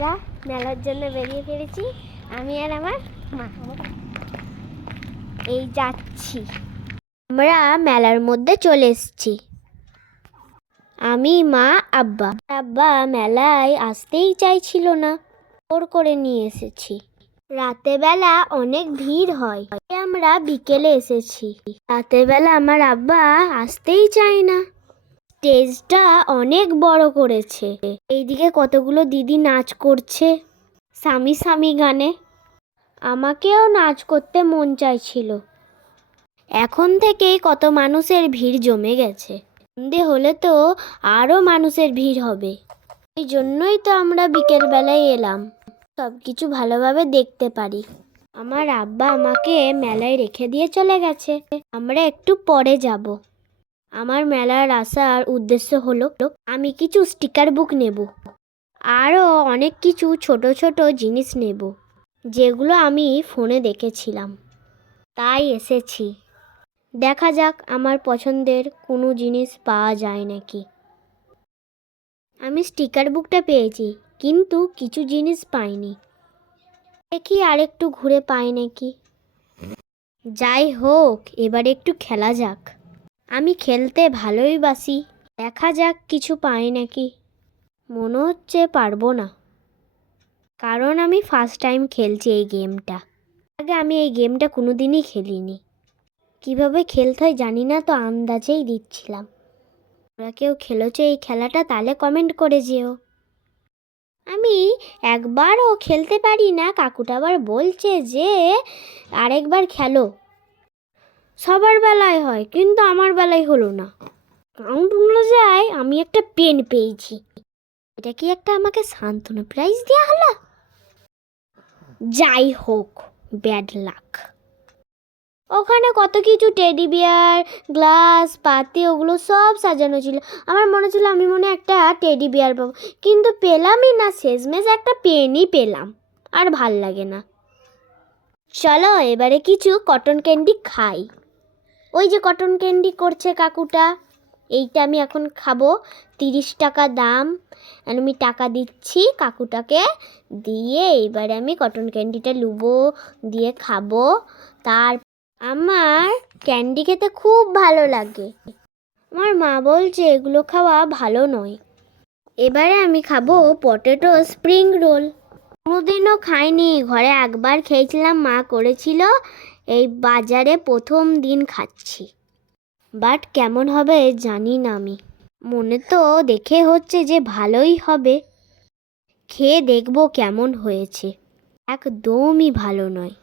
আমরা মেলার জন্য বেরিয়ে পড়েছি, আমি আর আমার মা। এই যাচ্ছি, আমরা মেলার মধ্যে চলে এসেছি। আমি, মা, আব্বা। আব্বা মেলায় আসতেই চাইছিল না, জোর করে নিয়ে এসেছি। রাতেবেলা অনেক ভিড় হয়, আমরা বিকেলে এসেছি। রাতেবেলা আমার আব্বা আসতেই চায় না। স্টেজটা অনেক বড় করেছে, এইদিকে কতগুলো দিদি নাচ করছে স্বামী স্বামী গানে। আমাকেও নাচ করতে মন চাইছিল। এখন থেকেই কত মানুষের ভিড় জমে গেছে, সন্ধে হলে তো আরও মানুষের ভিড় হবে। এই জন্যই তো আমরা বিকেলবেলায় এলাম, সব কিছু ভালোভাবে দেখতে পারি। আমার আব্বা আমাকে মেলায় রেখে দিয়ে চলে গেছে, আমরা একটু পরে যাব। আমার মেলার আসার উদ্দেশ্য হলো আমি কিছু স্টিকার বুক নেব, আরও অনেক কিছু ছোট ছোট জিনিস নেব, যেগুলো আমি ফোনে দেখেছিলাম, তাই এসেছি। দেখা যাক আমার পছন্দের কোনো জিনিস পাওয়া যায় নাকি। আমি স্টিকার বুকটা পেয়েছি, কিন্তু কিছু জিনিস পাইনি। দেখি আরেকটু ঘুরে পাই নাকি। যাই হোক, এবার একটু খেলা যাক। আমি খেলতে ভালোই বাসি, দেখা যাক কিছু পাই নাকি। মনে হচ্ছে পারবো না, কারণ আমি ফার্স্ট টাইম খেলছি এই গেমটা। আগে আমি এই গেমটা কোনোদিনই খেলিনি, কিভাবে খেলতে হয় জানি না, তো আন্দাজেই দিচ্ছিলাম। তোমরা কেউ খেলেছো এই খেলাটা? তাহলে কমেন্ট করে যেও। আমি একবারও খেলতে পারি না, কাকুটা আবার বলছে যে আরেকবার খেলো। সবার বেলায় হয়, কিন্তু আমার বেলায় হলো না। কাউন্ট হলো যায় আমি একটা পেন পেয়েছি, এটা কি একটা আমাকে সান্ত্বনা প্রাইজ দেওয়া হলো? যাই হোক, ব্যাড লাক। ওখানে কত কিছু টেডি বিয়ার, গ্লাস, পাতি, ওগুলো সব সাজানো ছিল। আমার মনে ছিল আমি মনে একটা টেডি বিয়ার পাবো, কিন্তু পেলামই না। শেষমেশ একটা পেনই পেলাম, আর ভাল লাগে না। চলো এবারে কিছু কটন ক্যান্ডি খাই। ওই যে কটন ক্যান্ডি করছে কাকুটা, এইটা আমি এখন খাবো। 30 টাকা দাম, আমি টাকা দিচ্ছি কাকুটাকে, দিয়ে এবারে আমি কটন ক্যান্ডিটা লুবো, দিয়ে খাবো। তার আমার ক্যান্ডি খেতে খুব ভালো লাগে। আমার মা বলছে এগুলো খাওয়া ভালো নয়। এবারে আমি খাবো পটেটো স্প্রিং রোল। কোনোদিনও খাইনি, ঘরে একবার খেয়েছিলাম, মা করেছিল। এই বাজারে প্রথম দিন খাচ্ছি, বাট কেমন হবে জানি না। আমি মনে তো দেখে হচ্ছে যে ভালোই হবে, খেয়ে দেখবো কেমন হয়েছে। একদমই ভালো নয়,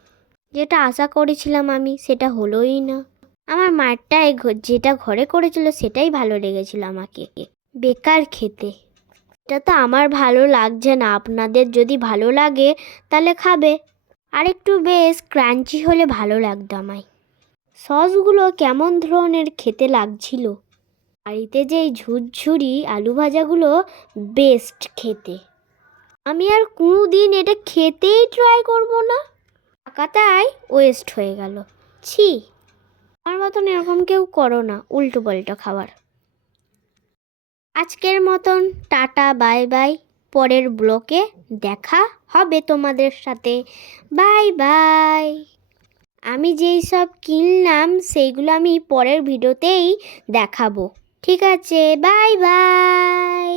যেটা আশা করেছিলাম আমি সেটা হলোই না। আমার মারটাই যেটা ঘরে করেছিল সেটাই ভালো লেগেছিল আমাকে, বেকার খেতে। এটা তো আমার ভালো লাগছে না, আপনাদের যদি ভালো লাগে তাহলে খাবে। আর একটু বেশ ক্রাঞ্চি হলে ভালো লাগতো আমায়। সসগুলো কেমন ধরনের খেতে লাগছিল। বাড়িতে যে এই ঝুরঝুরি আলু ভাজাগুলো বেস্ট খেতে। আমি আর কোনো দিন এটা খেতেই ট্রাই করব না, টাকাটাই ওয়েস্ট হয়ে গেল। ছি, আমার মতন এরকম কেউ করো না উল্টো পাল্টা খাবার। আজকের মতন টাটা, বাই বাই। পরের ব্লকে দেখা হবে তোমাদের সাথে। Bye bye. আমি যেই সব কিনলাম সেইগুলো আমি পরের ভিডিওতেই দেখাবো। ঠিক আছে, বাই বাই।